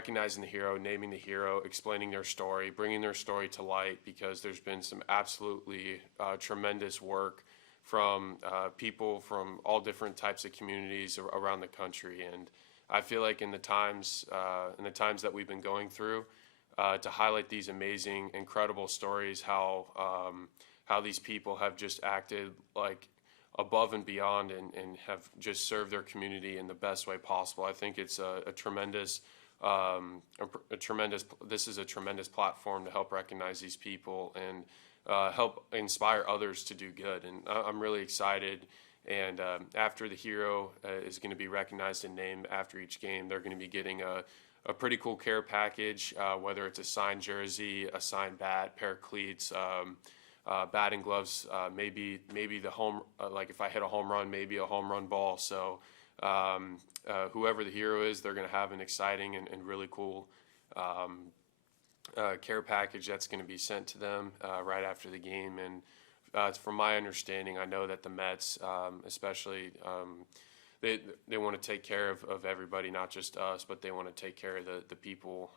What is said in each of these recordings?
recognizing the hero, naming the hero, explaining their story, bringing their story to light, because there's been some absolutely tremendous work from people from all different types of communities around the country. And I feel like in the times that we've been going through, to highlight these amazing, incredible stories, how these people have just acted like above and beyond and have just served their community in the best way possible. I think it's a tremendous this is a tremendous platform to help recognize these people and help inspire others to do good. And I'm really excited. And after the hero is going to be recognized and named after each game, they're going to be getting a pretty cool care package, whether it's a signed jersey, a signed bat, pair of cleats, batting gloves, maybe the home, like if I hit a home run, maybe a home run ball. So whoever the hero is, they're going to have an exciting and really cool care package that's going to be sent to them right after the game. And from my understanding, I know that the Mets, especially, they want to take care of everybody, not just us, but they want to take care of the people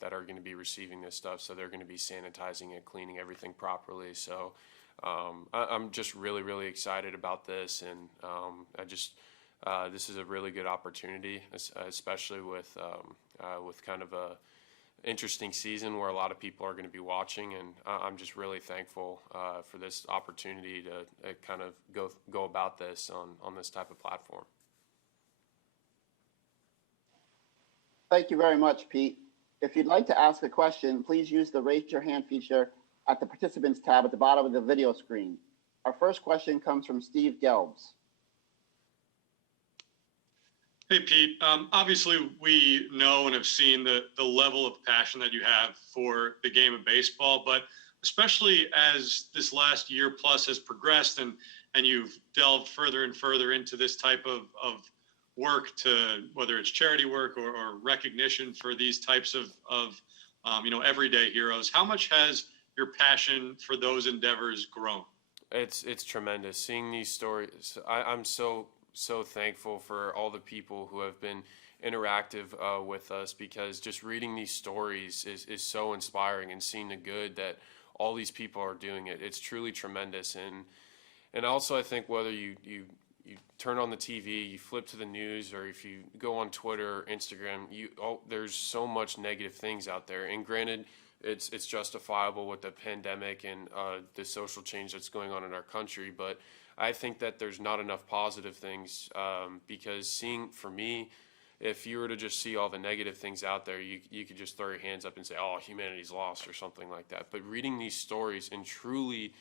that are going to be receiving this stuff. So they're going to be sanitizing it, cleaning everything properly. So I'm just really, really excited about this. And this is a really good opportunity, especially with kind of a interesting season where a lot of people are going to be watching, and I'm just really thankful for this opportunity to kind of go about this on this type of platform. Thank you very much, Pete. If you'd like to ask a question, please use the raise your hand feature at the participants tab at the bottom of the video screen. Our first question comes from Steve Gelbs. Hey, Pete. Obviously, we know and have seen the level of passion that you have for the game of baseball, but especially as this last year plus has progressed and you've delved further and further into this type of work, to whether it's charity work or recognition for these types of everyday heroes, how much has your passion for those endeavors grown? It's tremendous. Seeing these stories, I'm so thankful for all the people who have been interactive with us, because just reading these stories is so inspiring, and seeing the good that all these people are doing it's truly tremendous. And also I think whether you turn on the TV, you flip to the news, or if you go on Twitter or Instagram, there's so much negative things out there. And granted, it's justifiable with the pandemic and the social change that's going on in our country, but I think that there's not enough positive things, because for me, if you were to just see all the negative things out there, you could just throw your hands up and say, oh, humanity's lost or something like that. But reading these stories and truly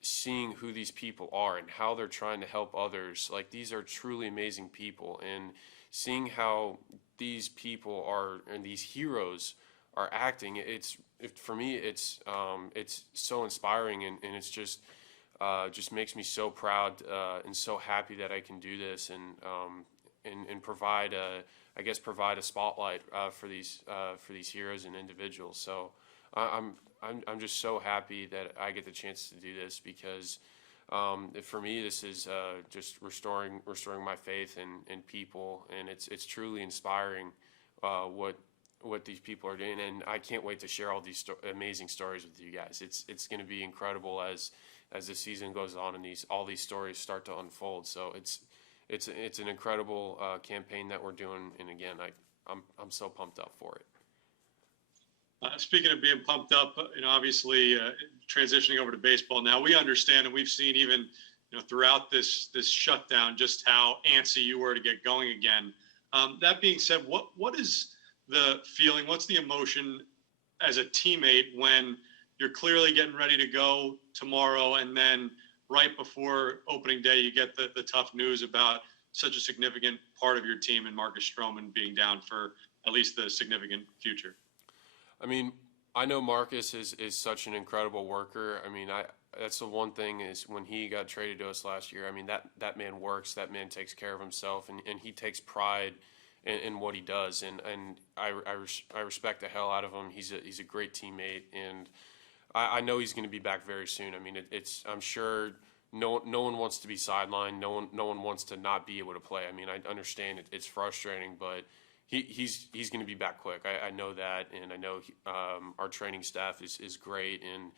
seeing who these people are and how they're trying to help others, like, these are truly amazing people, and seeing how these people are and these heroes are acting, for me it's so inspiring, and it's just makes me so proud and so happy that I can do this and provide a spotlight for these heroes and individuals. So I'm just so happy that I get the chance to do this, because for me this is just restoring my faith in people, and it's truly inspiring what these people are doing, and I can't wait to share all these amazing stories with you guys. It's going to be incredible as the season goes on and all these stories start to unfold. So it's an incredible campaign that we're doing, and again, I'm so pumped up for it. Speaking of being pumped up, obviously transitioning over to baseball now, we understand, and we've seen even throughout this shutdown just how antsy you were to get going again. That being said, what is the feeling? What's the emotion as a teammate when you're clearly getting ready to go tomorrow, and then right before opening day, you get the tough news about such a significant part of your team and Marcus Stroman being down for at least the significant future? I mean, I know Marcus is such an incredible worker. I mean, that's the one thing is when he got traded to us last year, I mean, that man works, that man takes care of himself, and he takes pride in what he does. And I respect the hell out of him. He's a great teammate, and I know he's going to be back very soon. I mean, I'm sure no one wants to be sidelined. No one wants to not be able to play. I mean, I understand it's frustrating, but he's going to be back quick. I know that, and I know our training staff is great, and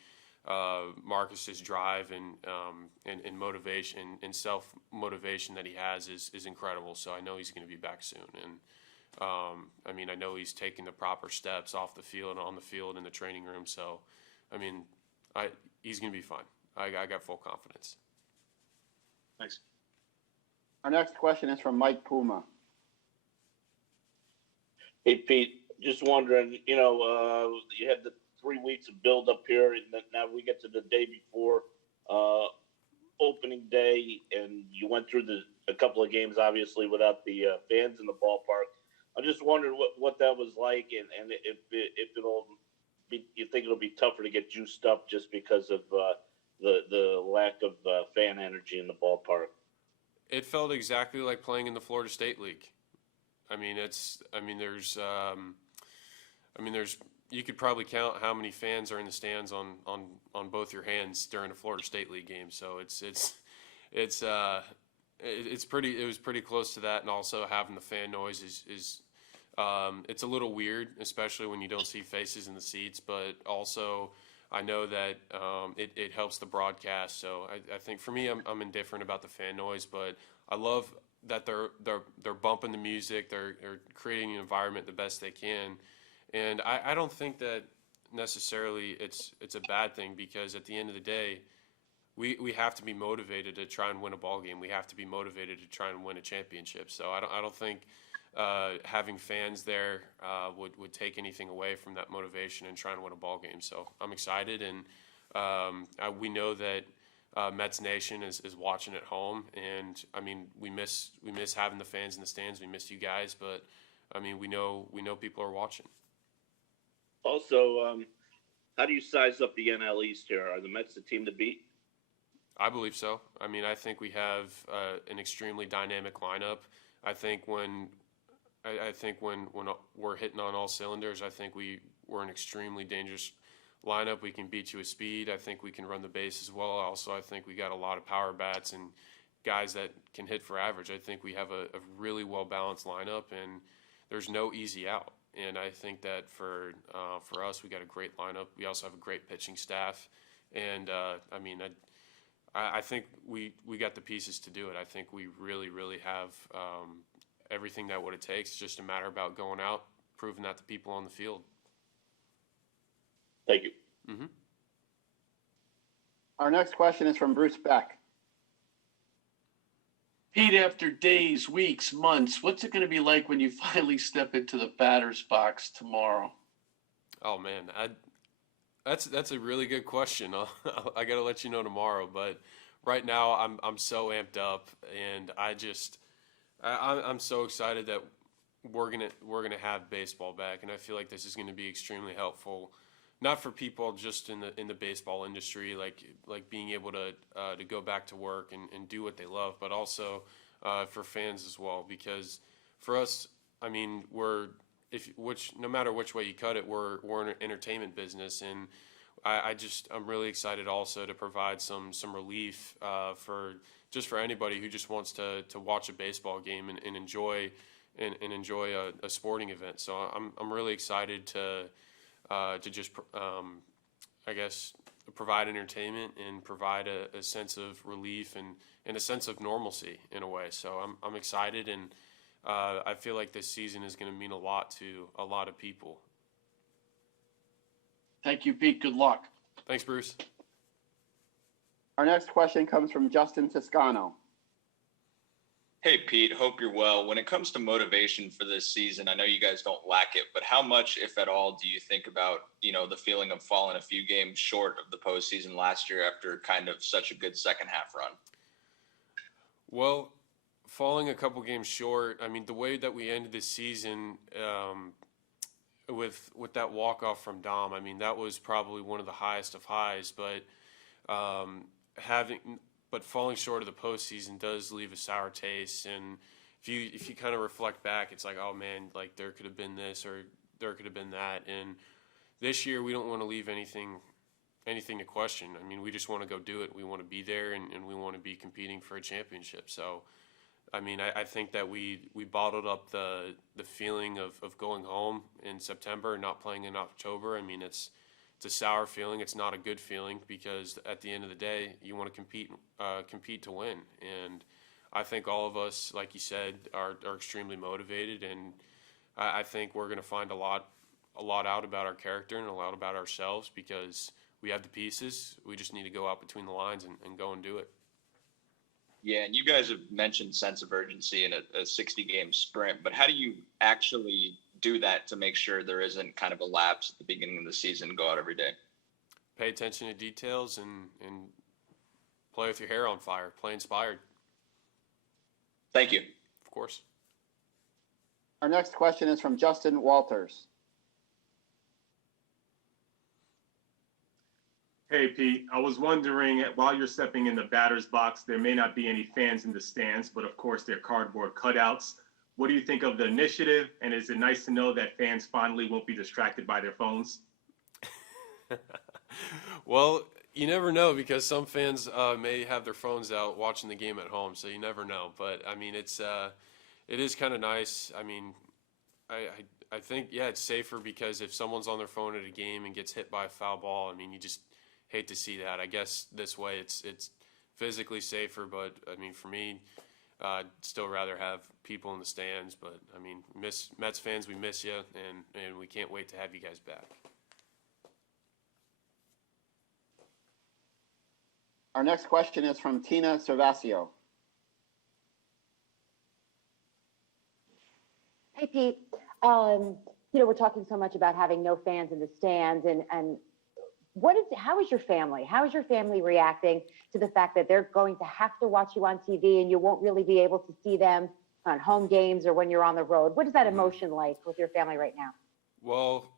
Marcus's drive and motivation and self motivation that he has is incredible. So I know he's going to be back soon, and I mean, I know he's taking the proper steps off the field and on the field in the training room. So I mean, he's going to be fine. I got full confidence. Thanks. Our next question is from Mike Puma. Hey, Pete, just wondering, you had the 3 weeks of build up here, and then now we get to the day before opening day, and you went through a couple of games, obviously, without the fans in the ballpark. I'm just wondering what that was like, and if it'll be, you think it'll be tougher to get juiced up just because of the lack of fan energy in the ballpark. It felt exactly like playing in the Florida State League. There's you could probably count how many fans are in the stands on both your hands during a Florida State League game. So it was pretty close to that, and also having the fan noise is it's a little weird, especially when you don't see faces in the seats. But also, I know that it helps the broadcast. So I think for me, I'm indifferent about the fan noise, but I love that they're bumping the music, they're creating an environment the best they can, and I don't think that necessarily it's a bad thing, because at the end of the day, we have to be motivated to try and win a ball game. We have to be motivated to try and win a championship. So I don't think having fans there would take anything away from that motivation and trying to win a ball game. So I'm excited, and we know that Mets Nation is watching at home, and I mean we miss having the fans in the stands. We miss you guys, but I mean we know people are watching. Also, how do you size up the NL East here? Are the Mets the team to beat? I believe so. I mean, I think we have an extremely dynamic lineup. I think when we're hitting on all cylinders, I think we're an extremely dangerous lineup. We can beat you with speed. I think we can run the base as well. Also, I think we got a lot of power bats and guys that can hit for average. I think we have a really well-balanced lineup, and there's no easy out. And I think that for us, we got a great lineup. We also have a great pitching staff, and I think we got the pieces to do it. I think we really, really have everything that what it takes. It's just a matter about going out, proving that to people on the field. Thank you. Mm-hmm. Our next question is from Bruce Beck. Pete, after days, weeks, months, what's it going to be like when you finally step into the batter's box tomorrow? Oh man, that's a really good question. I got to let you know tomorrow, but right now I'm so amped up, and I'm so excited that we're gonna have baseball back, and I feel like this is going to be extremely helpful, not for people just in the baseball industry, like being able to go back to work and do what they love, but also for fans as well. Because for us, I mean, no matter which way you cut it, we're an entertainment business, and I'm really excited also to provide some relief for anybody who just wants to watch a baseball game and enjoy a sporting event. So I'm really excited to just I guess provide entertainment and provide a sense of relief and a sense of normalcy in a way. So I'm excited, and I feel like this season is going to mean a lot to a lot of people. Thank you, Pete. Good luck. Thanks, Bruce. Our next question comes from Justin Toscano. Hey, Pete, hope you're well. When it comes to motivation for this season, I know you guys don't lack it, but how much, if at all, do you think about, the feeling of falling a few games short of the postseason last year after kind of such a good second half run? Well, falling a couple games short, I mean, the way that we ended this season with that walk-off from Dom, I mean, that was probably one of the highest of highs, but falling short of the postseason does leave a sour taste. And if you kind of reflect back, it's like, oh man, like there could have been this or there could have been that. And this year we don't want to leave anything to question. I mean, we just want to go do it. We want to be there, and we want to be competing for a championship. So I mean, I think that we bottled up the feeling of going home in September and not playing in October. I mean, it's a sour feeling. It's not a good feeling because at the end of the day, you want to compete to win. And I think all of us, like you said, are extremely motivated, and I think we're going to find a lot out about our character and a lot about ourselves because we have the pieces. We just need to go out between the lines and go and do it. Yeah, and you guys have mentioned sense of urgency in a 60-game sprint, but how do you actually do that to make sure there isn't kind of a lapse at the beginning of the season, go out every day? Pay attention to details and play with your hair on fire, play inspired. Thank you. Of course. Our next question is from Justin Walters. Hey, Pete, I was wondering, while you're stepping in the batter's box, there may not be any fans in the stands, but of course they're cardboard cutouts. What do you think of the initiative? And is it nice to know that fans finally won't be distracted by their phones? Well, you never know because some fans may have their phones out watching the game at home, so you never know. But I mean, it is kind of nice. I mean, I think it's safer because if someone's on their phone at a game and gets hit by a foul ball, I mean, you just hate to see that. I guess this way it's physically safer, but I mean, for me, I'd still rather have people in the stands. But I mean, Mets fans, we miss you, and we can't wait to have you guys back. Our next question is from Tina Cervasio. Hey, Pete. We're talking so much about having no fans in the stands, and how is your family? How is your family reacting to the fact that they're going to have to watch you on TV and you won't really be able to see them on home games or when you're on the road? What is that emotion like with your family right now? Well,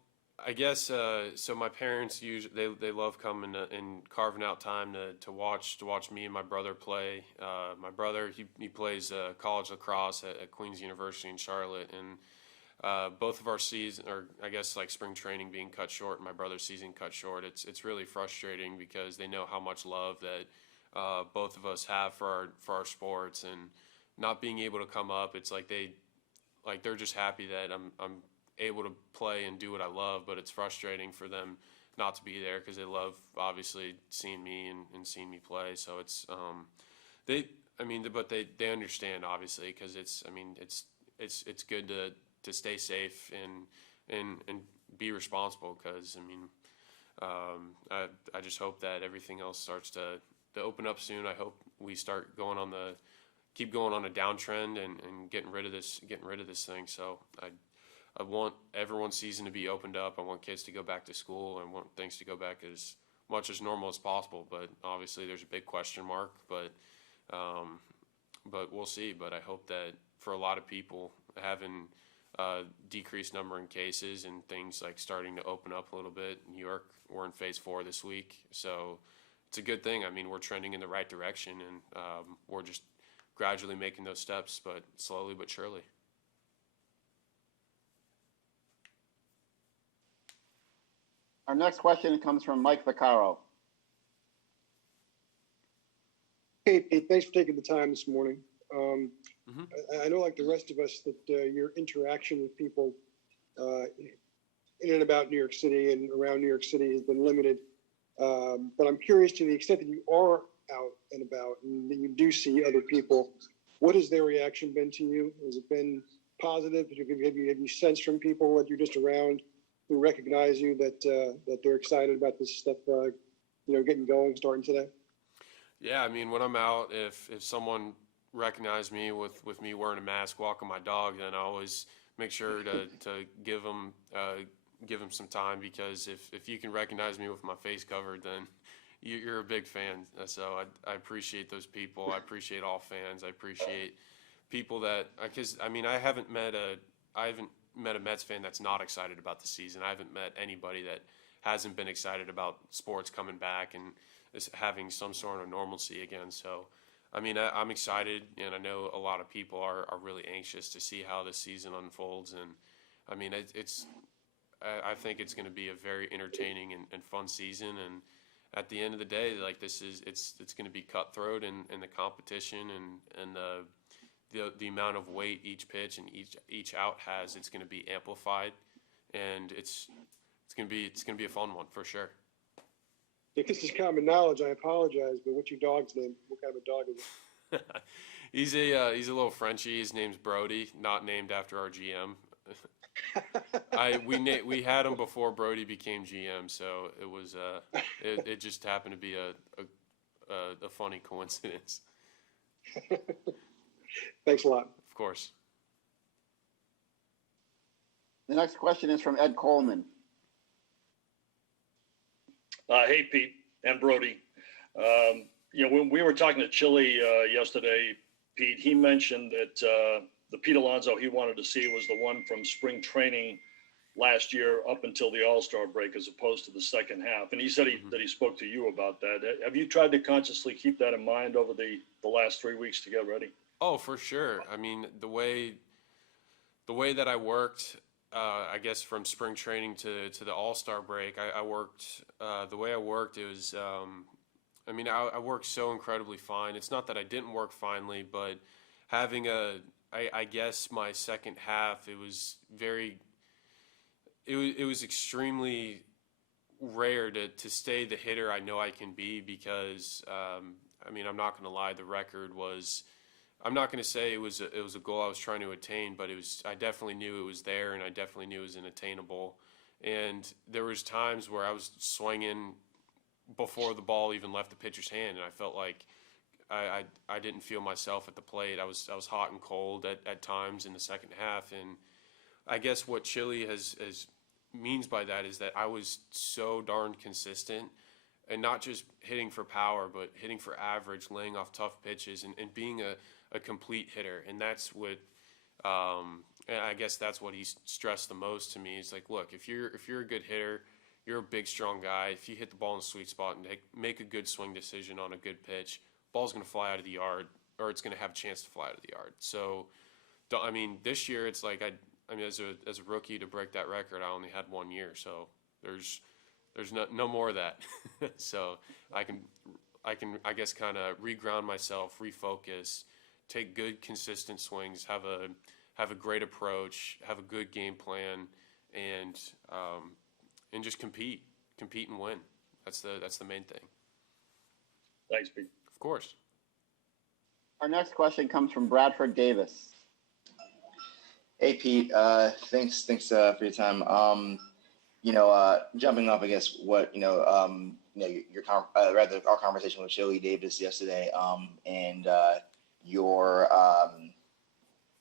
I guess so. My parents usually they love coming and carving out time to watch me and my brother play. My brother he plays college lacrosse at Queen's University in Charlotte, and both of our season, or I guess like spring training being cut short, and my brother's season cut short. It's really frustrating because they know how much love that both of us have for our sports, and not being able to come up. It's like they're just happy that I'm able to play and do what I love, but it's frustrating for them not to be there because they love obviously seeing me and seeing me play. So it's but they understand obviously because it's good to stay safe and be responsible because I just hope that everything else starts to open up soon. I hope we start keep going on a downtrend and getting rid of this thing. So I want everyone's season to be opened up. I want kids to go back to school. I want things to go back as much as normal as possible. But obviously, there's a big question mark. But we'll see. But I hope that for a lot of people, having decreased number in cases and things like starting to open up a little bit. New York, we're in phase 4 this week, so it's a good thing. I mean, we're trending in the right direction, and we're just gradually making those steps, but slowly but surely. Our next question comes from Mike Vaccaro. Hey, Pete, thanks for taking the time this morning. I know, like the rest of us, that your interaction with people in and about New York City and around New York City has been limited. But I'm curious, to the extent that you are out and about and that you do see other people, what has their reaction been to you? Has it been positive? Have you sensed from people that you're just around who recognize you that they're excited about this stuff, getting going, starting today? Yeah, I mean, when I'm out, if someone recognized me with me wearing a mask, walking my dog, then I always make sure to give them some time, because if you can recognize me with my face covered, then you're a big fan. So I appreciate those people. I appreciate all fans. I appreciate people that, because I mean, I haven't met a Mets fan that's not excited about the season. I haven't met anybody that hasn't been excited about sports coming back and is having some sort of normalcy again. So, I mean, I'm excited, and I know a lot of people are really anxious to see how this season unfolds. And I mean, I think it's going to be a very entertaining and fun season. And at the end of the day, like it's going to be cutthroat in the competition and the amount of weight each pitch and each out has, it's going to be amplified, and it's going to be a fun one for sure. If this is common knowledge, I apologize, but what's your dog's name? What kind of a dog is it? He's a little Frenchie. His name's Brody, not named after our GM. We had him before Brody became GM, so it was it just happened to be a funny coincidence. Thanks a lot. Of course. The next question is from Ed Coleman. Hey, Pete and Brody. When we were talking to Chili yesterday, Pete, he mentioned that the Pete Alonso he wanted to see was the one from spring training last year up until the All-Star break, as opposed to the second half. And he said that he spoke to you about that. Have you tried to consciously keep that in mind over the last 3 weeks to get ready? Oh, for sure. I mean, the way that I worked, I guess from spring training to the All-Star break, I worked the way I worked. It was, I worked so incredibly fine. It's not that I didn't work finely, but having I guess my second half, it was extremely rare to stay the hitter I know I can be, because I'm not going to lie, the record was, I'm not going to say it was a goal I was trying to attain, but I definitely knew it was there, and I definitely knew it was unattainable. And there was times where I was swinging before the ball even left the pitcher's hand, and I felt like I didn't feel myself at the plate. I was hot and cold at times in the second half. And I guess what Chili has means by that is that I was so darn consistent, and not just hitting for power, but hitting for average, laying off tough pitches, and being a complete hitter. And that's what and I guess that's what he stressed the most to me. He's like, look, if you're a good hitter, you're a big, strong guy. If you hit the ball in the sweet spot and make a good swing decision on a good pitch, ball's going to fly out of the yard, or it's going to have a chance to fly out of the yard. So, this year it's like as a rookie, to break that record, I only had 1 year. So there's no more of that. So I can I guess kind of reground myself, refocus, take good consistent swings, have a great approach, have a good game plan, and just compete and win. That's the main thing. Thanks, Pete. Of course. Our next question comes from Bradford Davis. Hey, Pete. Thanks for your time. Jumping off, I guess, what our conversation with Shirley Davis yesterday, and your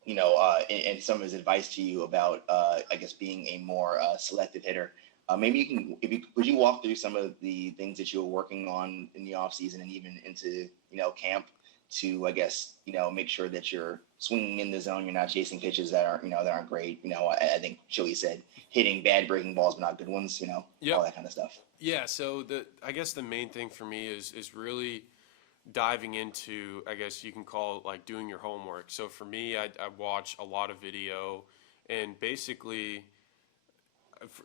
and some of his advice to you about I guess being a more selective hitter. Maybe could you walk through some of the things that you were working on in the off season and even into camp to, I guess, make sure that you're swinging in the zone, you're not chasing pitches that aren't great. I think Chili said hitting bad breaking balls but not good ones. Yep. All that kind of stuff. Yeah. So I guess the main thing for me is really diving into, I guess you can call it like doing your homework. So for me, I watch a lot of video, and basically,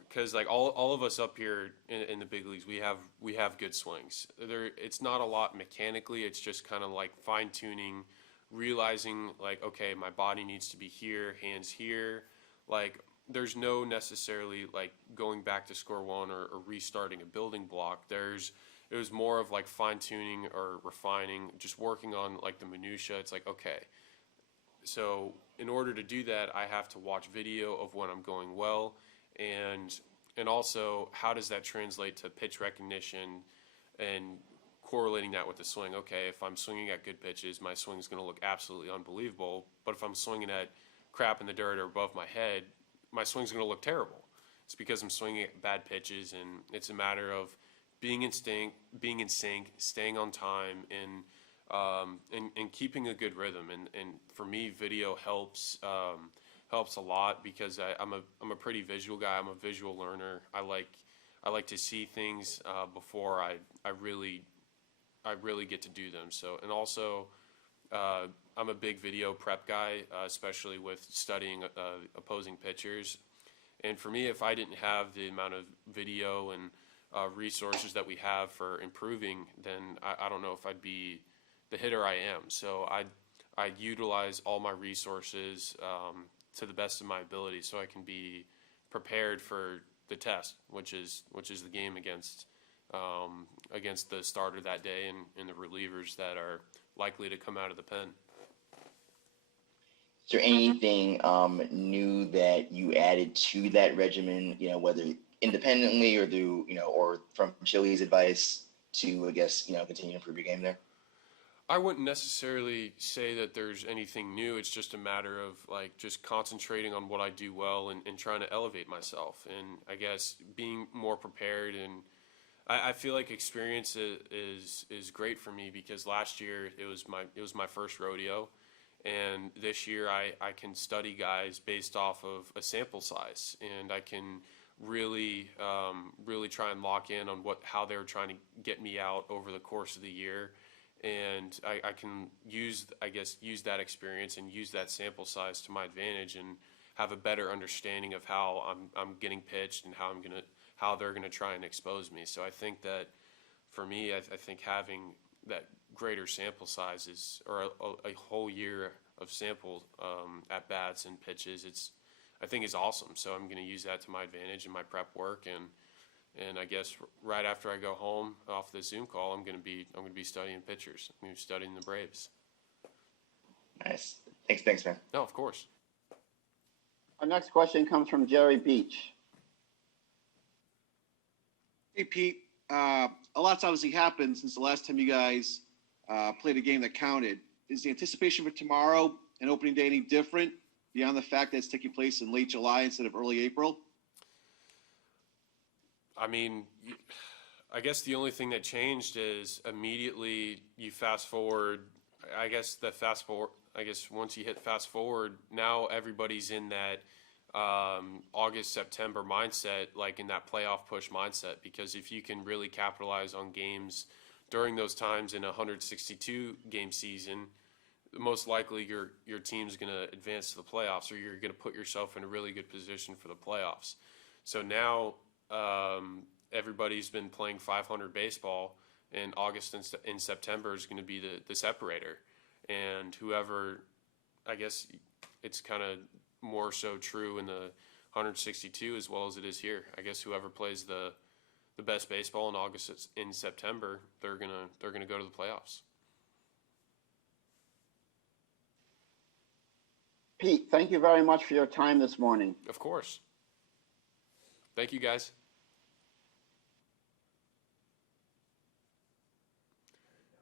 because like all of us up here in the big leagues, we have good swings. It's not a lot mechanically. It's just kind of like fine tuning, realizing like, okay, my body needs to be here, hands here. Like there's no necessarily like going back to square one or restarting a building block. It was more of like fine tuning or refining, just working on like the minutia. It's like, okay, so in order to do that, I have to watch video of when I'm going well. And also, how does that translate to pitch recognition and correlating that with the swing? Okay, if I'm swinging at good pitches, my swing is going to look absolutely unbelievable. But if I'm swinging at crap in the dirt or above my head, my swing is going to look terrible. It's because I'm swinging at bad pitches, and it's a matter of being in sync, staying on time, and keeping a good rhythm. And for me, video helps a lot because I'm a pretty visual guy. I'm a visual learner. I like to see things before I really get to do them. So, and also I'm a big video prep guy, especially with studying opposing pitchers. And for me, if I didn't have the amount of video and resources that we have for improving, then I don't know if I'd be the hitter I am. So I utilize all my resources to the best of my ability, so I can be prepared for the test, which is the game against the starter that day and the relievers that are likely to come out of the pen. Is there anything new that you added to that regimen, whether independently or through, or from Chili's advice to, I guess, continue to improve your game there? I wouldn't necessarily say that there's anything new. It's just a matter of just concentrating on what I do well and trying to elevate myself. And I guess being more prepared, and I feel like experience is great for me, because last year it was my first rodeo. And this year I can study guys based off of a sample size, and I can really try and lock in on how they're trying to get me out over the course of the year. And I can use that experience and use that sample size to my advantage, and have a better understanding of how I'm getting pitched and how they're gonna try and expose me. So I think that for me, I think having that greater sample sizes, or a whole year of sample at bats and pitches, I think is awesome. So I'm going to use that to my advantage in my prep work, and I guess right after I go home off the Zoom call, I'm going to be studying pitchers. I'm going to be studying the Braves. Nice. Thanks, man. No, of course. Our next question comes from Jerry Beach. Hey, Pete. A lot's obviously happened since the last time you guys played a game that counted. Is the anticipation for tomorrow and opening day any different beyond the fact that it's taking place in late July instead of early April? I mean, I guess the only thing that changed is immediately you fast forward. I guess once you hit fast forward, now everybody's in that August, September mindset, like in that playoff push mindset, because if you can really capitalize on games during those times in a 162 game season, most likely your team's going to advance to the playoffs, or you're going to put yourself in a really good position for the playoffs. So now everybody's been playing 500 baseball, and August and September is going to be the separator. And whoever, I guess it's kind of more so true in the 162 as well as it is here. I guess whoever plays the best baseball in August and September, they're gonna go to the playoffs. Pete, thank you very much for your time this morning. Of course. Thank you, guys.